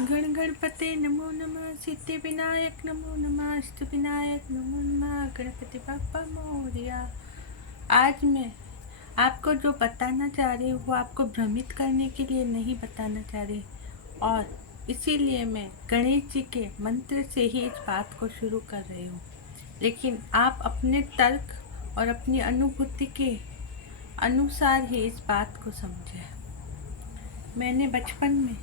गण गणपते नमो नमः, सिद्धि विनायक नमो नमः, अष्ट विनायक नमो नमः, गणपति बाप्पा मोरया। आज मैं आपको जो बताना चाह रही हूँ वो आपको भ्रमित करने के लिए नहीं बताना चाह रही, और इसीलिए मैं गणेश जी के मंत्र से ही इस बात को शुरू कर रही हूँ। लेकिन आप अपने तर्क और अपनी अनुभूति के अनुसार ही इस बात को समझें। मैंने बचपन में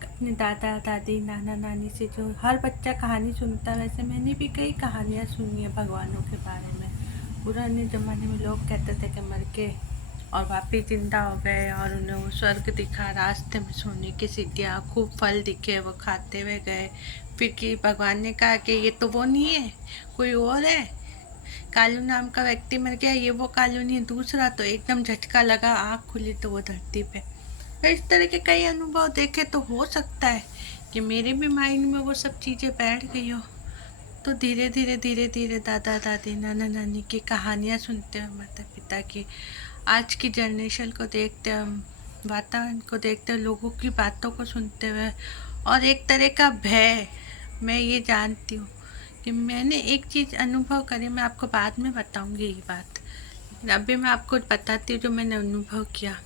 अपने दादा दादी नाना नानी से जो हर बच्चा कहानी सुनता, वैसे मैंने भी कई कहानियाँ सुनी है भगवानों के बारे में। पुराने ज़माने में लोग कहते थे कि मर के और वापिस जिंदा हो गए और उन्हें वो स्वर्ग दिखा, रास्ते में सोने की सीढ़ियाँ, खूब फल दिखे, वो खाते हुए गए। फिर कि भगवान ने कहा कि ये तो वो नहीं है, कोई और है, कालू नाम का व्यक्ति मर गया, ये वो कालू नहीं है, दूसरा। तो एकदम झटका लगा, आँख खुली तो वो धरती पे। तो इस तरह के कई अनुभव देखे तो हो सकता है कि मेरे भी माइंड में वो सब चीज़ें बैठ गई हो। तो धीरे धीरे दादा दादी नाना नानी की कहानियाँ सुनते हुए, माता पिता की, आज की जनरेशन को देखते हुए, वातावरण को देखते हुए, लोगों की बातों को सुनते हुए, और एक तरह का भय, मैं ये जानती हूँ कि मैंने एक चीज़ अनुभव करी। मैं आपको बाद में बताऊँगी ये बात, लेकिन अभी मैं आपको बताती हूँ जो मैंने अनुभव किया।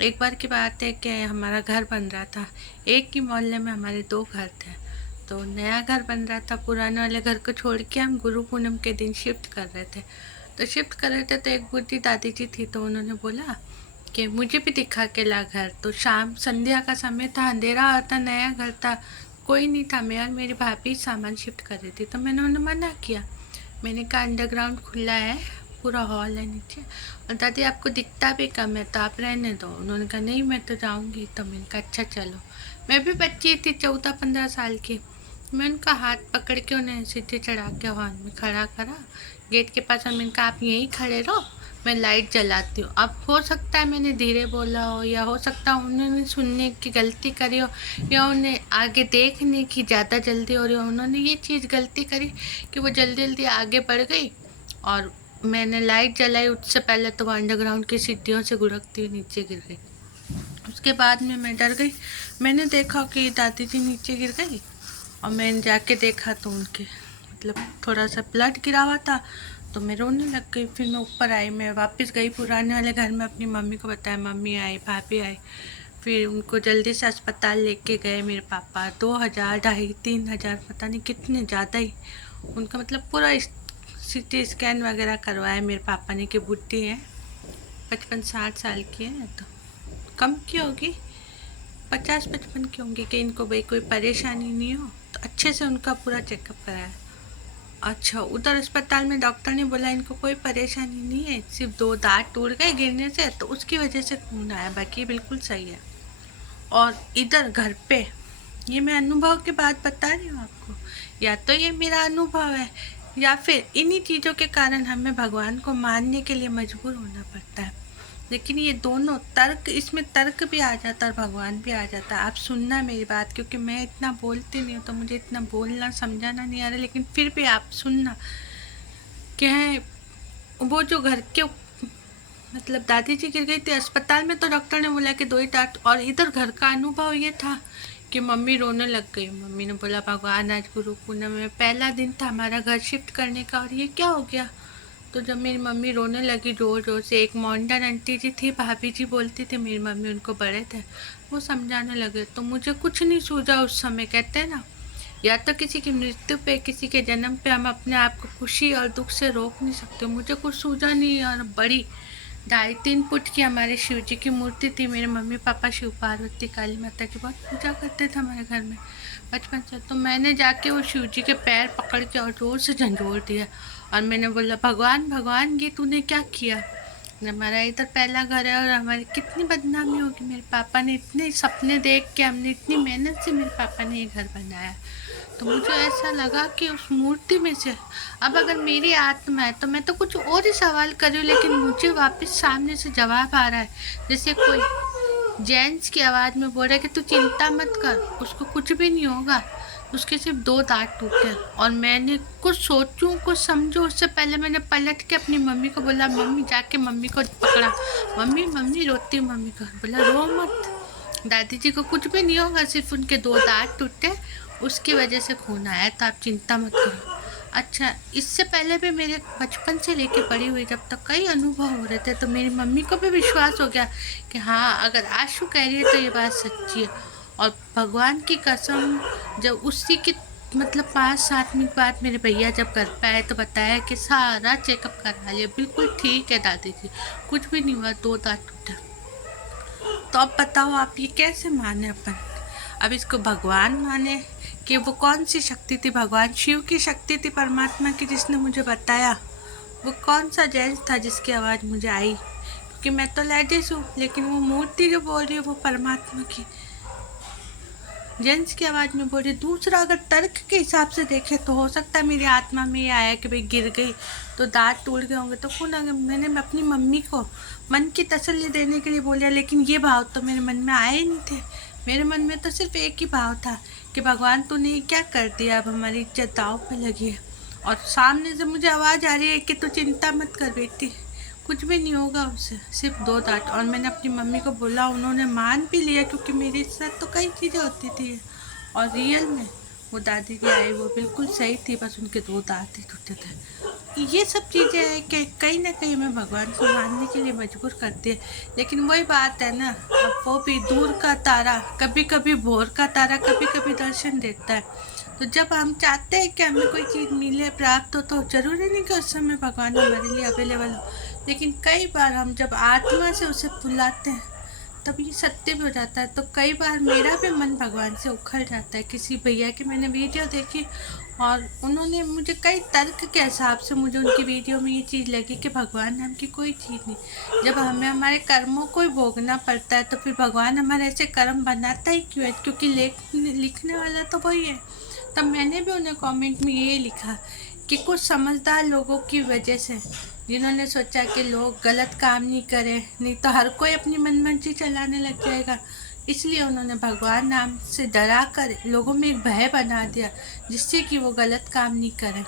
एक बार की बात है कि हमारा घर बन रहा था। एक ही मोहल्ले में हमारे दो घर थे, तो नया घर बन रहा था। पुराने वाले घर को छोड़ के हम गुरु पूनम के दिन शिफ्ट कर रहे थे। तो शिफ्ट कर रहे थे तो एक बुढ़ी दादी जी थी, तो उन्होंने बोला कि मुझे भी दिखा के ला घर। तो शाम संध्या का समय था, अंधेरा आता, नया घर था, कोई नहीं था। मैं और मेरी भाभी सामान शिफ्ट कर रही थी, तो मैंने उन्हें मना किया। मैंने कहा अंडरग्राउंड खुला है, पूरा हॉल है नीचे, और दादी आपको दिखता भी कम है तो आप रहने दो। उन्होंने कहा नहीं मैं तो जाऊंगी। तो मैंने कहा अच्छा चलो। मैं भी बच्ची थी, 14-15 साल की। मैं उनका हाथ पकड़ के उन्हें सीधे चढ़ा के हॉल में खड़ा करा, गेट के पास, और मैंने कहा आप यहीं खड़े रहो, मैं लाइट जलाती हूँ। अब हो सकता है मैंने धीरे बोला हो, या हो सकता है उन्होंने सुनने की गलती करी हो, या उन्हें आगे देखने की ज़्यादा जल्दी हो रही हो। उन्होंने ये चीज़ गलती करी कि वो जल्दी जल्दी आगे बढ़ गई, और मैंने लाइट जलाई उससे पहले तो वो अंडरग्राउंड की सीढ़ियों से गुड़कती हुई नीचे गिर गई। उसके बाद में मैं डर गई। मैंने देखा कि दादी जी नीचे गिर गई, और मैंने जाके देखा तो उनके मतलब थोड़ा सा ब्लड गिरा हुआ था। तो मैं रोने लग गई। फिर मैं ऊपर आई, मैं वापस गई पुराने वाले घर में, अपनी मम्मी को बताया, मम्मी आई, भाभी आई। फिर उनको जल्दी से अस्पताल लेके गए मेरे पापा। 2,000, 2,500-3,000, पता नहीं कितने ज़्यादा ही उनका मतलब पूरा सीटी स्कैन वगैरह करवाया मेरे पापा ने। कि बुढ़ी है, 55-60 साल की है, तो कम की होगी, 50-55 की होंगी, कि इनको भाई कोई परेशानी नहीं हो। तो अच्छे से उनका पूरा चेकअप कराया। अच्छा, उधर अस्पताल में डॉक्टर ने बोला इनको कोई परेशानी नहीं है, सिर्फ 2 दांत टूट गए गिरने से, तो उसकी वजह से खून आया, बाकी बिल्कुल सही है। और इधर घर पे, ये मैं अनुभव की बात बता रही हूँ आपको, या तो ये मेरा अनुभव है, या फिर इन्हीं चीज़ों के कारण हमें भगवान को मानने के लिए मजबूर होना पड़ता है। लेकिन ये दोनों तर्क, इसमें तर्क भी आ जाता है और भगवान भी आ जाता है। आप सुनना मेरी बात, क्योंकि मैं इतना बोलती नहीं हूँ तो मुझे इतना बोलना समझाना नहीं आ रहा, लेकिन फिर भी आप सुनना। क्या है, वो जो घर के मतलब दादी जी गिर गई थी अस्पताल में, तो डॉक्टर ने बोला कि 2 ही टाट। और इधर घर का अनुभव ये था कि मम्मी रोने लग गई। मम्मी ने बोला भगवान, आज गुरु पूर्णिमा में पहला दिन था हमारा घर शिफ्ट करने का, और ये क्या हो गया। तो जब मेरी मम्मी रोने लगी जोर जोर से, एक मॉडर्न आंटी जी थी, भाभी जी बोलती थी, मेरी मम्मी उनको बड़े थे, वो समझाने लगे, तो मुझे कुछ नहीं सूझा उस समय। कहते हैं ना, या तो किसी की मृत्यु पे, किसी के जन्म पे हम अपने आप को खुशी और दुख से रोक नहीं सकते। मुझे कुछ सूझा नहीं, और बड़ी 2.5-3 फुट की हमारे शिव जी की मूर्ति थी। मेरे मम्मी पापा शिव पार्वती काली माता की बहुत पूजा करते थे हमारे घर में बचपन से। तो मैंने जाके वो शिव जी के पैर पकड़ के और जोर से झंझोर दिया, और मैंने बोला भगवान भगवान, ये तूने क्या किया। हमारा इधर पहला घर है और हमारी कितनी बदनामी होगी। मेरे पापा ने इतने सपने देख के, हमने इतनी मेहनत से मेरे पापा ने ये घर बनाया। तो मुझे ऐसा लगा कि उस मूर्ति में से, अब अगर मेरी आत्मा है तो मैं तो कुछ और ही सवाल कर रही हूँ, लेकिन मुझे वापस सामने से जवाब आ रहा है, जैसे कोई जेंट्स की आवाज़ में बोल रहा है कि तू चिंता मत कर, उसको कुछ भी नहीं होगा, उसके सिर्फ 2 दांत टूटे हैं। और मैंने कुछ सोचूं कुछ समझूं उससे पहले मैंने पलट के अपनी मम्मी को बोला, मम्मी, जाके मम्मी को पकड़ा, मम्मी मम्मी रोती, मम्मी को बोला रो मत, दादी जी को कुछ भी नहीं होगा, सिर्फ उनके 2 दांत टूटे, उसकी वजह से खून आया, तो आप चिंता मत करो। अच्छा, इससे पहले भी मेरे बचपन से लेके बड़ी हुई जब तक कई अनुभव हो रहे थे, तो मेरी मम्मी को भी विश्वास हो गया कि हाँ, अगर आशु कह रही है तो ये बात सच्ची है। और भगवान की कसम, जब उसी के मतलब 5-7 मिनट बाद मेरे भैया जब घर पे आए तो बताया कि सारा चेकअप करा लिया, बिल्कुल ठीक है दादी जी, कुछ भी नहीं हुआ, 2 दांत टूटा। तो अब बताओ आप ये कैसे माने अपन? अब इसको भगवान माने कि वो कौन सी शक्ति थी? भगवान शिव की शक्ति थी, परमात्मा की, जिसने मुझे बताया? वो कौन सा जेंट्स था जिसकी आवाज़ मुझे आई? क्योंकि मैं तो लेडीज हूँ, लेकिन वो मूर्ति जो बोल रही है वो परमात्मा की जेंट्स की आवाज़ में बोल रही। दूसरा, अगर तर्क के हिसाब से देखे तो हो सकता है मेरी आत्मा में ये आया कि भाई गिर गई तो दांत टूट गए होंगे तो खून आ गया। मैंने अपनी मम्मी को मन की तसल्ली देने के लिए बोलिया, लेकिन ये भाव तो मेरे मन में आए ही नहीं थे। मेरे मन में तो सिर्फ एक ही भाव था कि भगवान तूने क्या कर दिया, अब हमारी इज्जत दाव पे लगी है। और सामने से मुझे आवाज़ आ रही है कि तू चिंता मत कर बेटी, कुछ भी नहीं होगा उससे, सिर्फ 2 दांत। और मैंने अपनी मम्मी को बोला, उन्होंने मान भी लिया, क्योंकि मेरे साथ तो कई चीज़ें होती थी। और रियल में वो दादी जी आई, वो बिल्कुल सही थी, बस उनके 2 दांत ही टूटे थे। ये सब चीज़ें हैं कि कहीं ना कहीं हमें भगवान को मानने के लिए मजबूर करती है। लेकिन वही बात है ना, अब वो भी दूर का तारा कभी कभी भोर का तारा कभी कभी दर्शन देता है। तो जब हम चाहते हैं कि हमें कोई चीज़ मिले, प्राप्त हो, तो ज़रूरी नहीं कि उस समय भगवान हमारे लिए अवेलेबल हो। लेकिन कई बार हम जब आत्मा से उसे बुलाते हैं तब ये सत्य भी हो जाता है। तो कई बार मेरा भी मन भगवान से उखड़ जाता है। किसी भैया की मैंने वीडियो देखी और उन्होंने मुझे कई तर्क के हिसाब से, मुझे उनकी वीडियो में ये चीज़ लगी कि भगवान नाम की कोई चीज़ नहीं। जब हमें हमारे कर्मों को ही भोगना पड़ता है तो फिर भगवान हमारे ऐसे कर्म बनाता ही क्यों है? क्योंकि लिखने वाला तो वही है। तब मैंने भी उन्हें कमेंट में ये लिखा कि कुछ समझदार लोगों की वजह से, जिन्होंने सोचा कि लोग गलत काम नहीं करें, नहीं तो हर कोई अपनी मनमर्जी चलाने लग जाएगा, इसलिए उन्होंने भगवान नाम से डरा कर लोगों में एक भय बना दिया, जिससे कि वो गलत काम नहीं करें।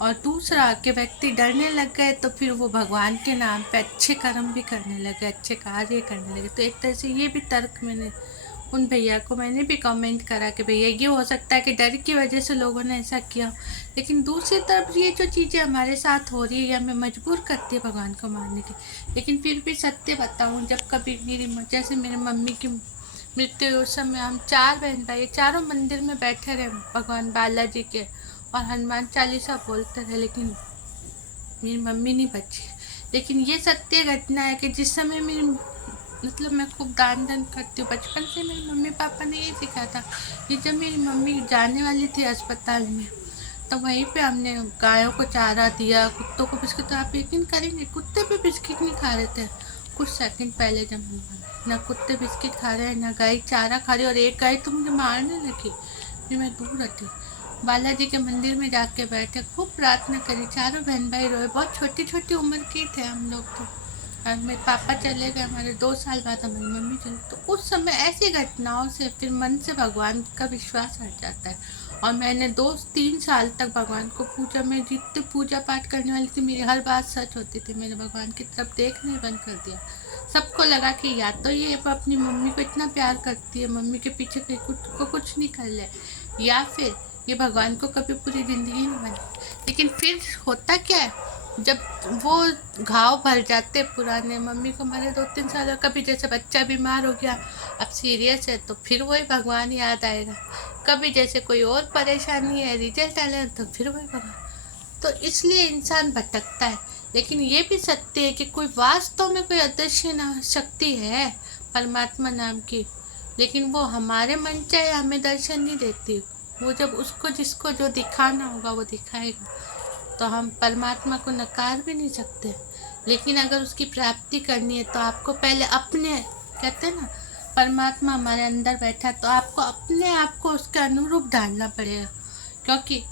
और दूसरा कि व्यक्ति डरने लग गए तो फिर वो भगवान के नाम पे अच्छे कर्म भी करने लगे, अच्छे कार्य करने लगे। तो एक तरह से ये भी तर्क मैंने उन भैया को मैंने भी कमेंट करा कि भैया ये हो सकता है कि डर की वजह से लोगों ने ऐसा किया। लेकिन दूसरी तरफ ये जो चीज़ें हमारे साथ हो रही है, ये हमें मजबूर करती है भगवान को मानने की। लेकिन फिर भी सत्य बताऊँ, जब कभी जैसे मेरे मम्मी की मृत्यु हुई, उस समय हम 4 बहन भाई चारों मंदिर में बैठे रहे भगवान बालाजी के, और हनुमान चालीसा बोलते रहे, लेकिन मेरी मम्मी नहीं बची। लेकिन ये सत्य घटना है कि जिस समय मेरी मतलब मैं खूब दान दन करती हूँ, बचपन से मेरे मम्मी पापा ने ये सिखाया था कि जब मेरी मम्मी जाने वाली थी अस्पताल में, तो वहीं पे हमने गायों को चारा दिया, कुत्तों को बिस्किट। तो आप यकीन करेंगे, कुत्ते भी बिस्किट नहीं खा रहे थे कुछ सेकंड पहले जब ना कुत्ते बिस्किट खा रहे हैं, ना गाय चारा खा रही। और एक गाय तो मुझे मारने लगी, फिर मैं दूर हटी, बालाजी के मंदिर में जाके बैठे, खूब प्रार्थना करी, चारों बहन भाई रोए। बहुत छोटी छोटी उम्र के थे हम लोग तो। और मेरे पापा चले गए, हमारे 2 साल बाद हमारी मम्मी चली। तो उस समय ऐसी घटनाओं से फिर मन से भगवान का विश्वास हट जाता है। और मैंने 2-3 साल तक भगवान को पूजा में जितने पूजा पाठ करने वाली थी, मेरी हर बात सच होती थी। मैंने भगवान की तरफ देखना ही बंद कर दिया। सबको लगा कि या तो ये अपनी मम्मी को इतना प्यार करती है, मम्मी के पीछे कहीं कुछ नहीं कर ले, या फिर ये भगवान को कभी पूरी ज़िंदगी नहीं बनी। लेकिन फिर होता क्या है, जब वो घाव भर जाते पुराने, मम्मी को मरे 2-3 साल और कभी जैसे बच्चा बीमार हो गया, अब सीरियस है, तो फिर वही भगवान याद आएगा। कभी जैसे कोई और परेशानी है, रिजल्ट आने, तो फिर वही भगवान। तो इसलिए इंसान भटकता है। लेकिन ये भी सत्य है कि कोई वास्तव में कोई अदृश्य शक्ति है परमात्मा नाम की, लेकिन वो हमारे मन चाहे हमें दर्शन नहीं देती। वो जब उसको जिसको जो दिखाना होगा वो दिखाएगा। तो हम परमात्मा को नकार भी नहीं सकते। लेकिन अगर उसकी प्राप्ति करनी है तो आपको पहले अपने, कहते हैं ना, परमात्मा हमारे अंदर बैठा है, तो आपको अपने आप को उसके अनुरूप ढालना पड़ेगा। क्योंकि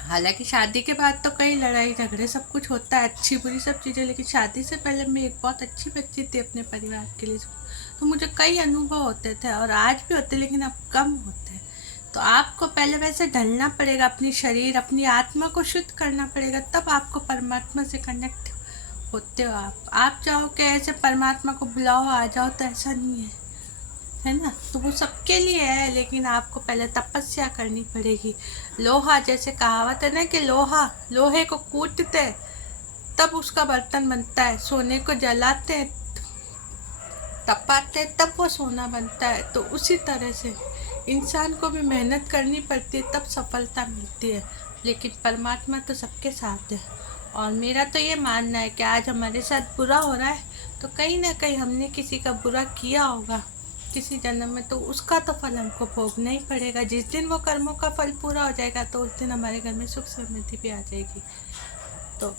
हालांकि शादी के बाद तो कई लड़ाई झगड़े सब कुछ होता है, अच्छी बुरी सब चीज़ें, लेकिन शादी से पहले मैं एक बहुत अच्छी बच्ची थी अपने परिवार के लिए। तो मुझे कई अनुभव होते थे और आज भी होते, लेकिन अब कम होते हैं। तो आपको पहले वैसे ढलना पड़ेगा, अपनी शरीर अपनी आत्मा को शुद्ध करना पड़ेगा, तब आपको परमात्मा से कनेक्ट होते हो। आप चाहो कि ऐसे परमात्मा को बुलाओ आ जाओ, तो ऐसा नहीं है। है ना। तो वो सबके लिए है, लेकिन आपको पहले तपस्या करनी पड़ेगी। लोहा, जैसे कहावत है ना कि लोहे को कूटते तब उसका बर्तन बनता है, सोने को जलाते तपाते तब वो सोना बनता है। तो उसी तरह से इंसान को भी मेहनत करनी पड़ती है, तब सफलता मिलती है। लेकिन परमात्मा तो सबके साथ है। और मेरा तो ये मानना है कि आज हमारे साथ बुरा हो रहा है तो कहीं ना कहीं हमने किसी का बुरा किया होगा किसी जन्म में, तो उसका तो फल हमको भोगना ही पड़ेगा। जिस दिन वो कर्मों का फल पूरा हो जाएगा तो उस दिन हमारे घर में सुख समृद्धि भी आ जाएगी। तो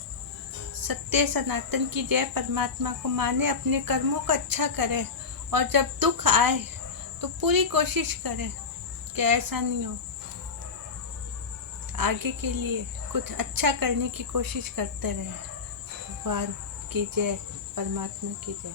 सत्य सनातन की जय, परमात्मा को माने, अपने कर्मों को अच्छा करें। और जब दुख आए तो पूरी कोशिश करें कि ऐसा नहीं हो, आगे के लिए कुछ अच्छा करने की कोशिश करते रहें। भगवान की जय, परमात्मा की जय।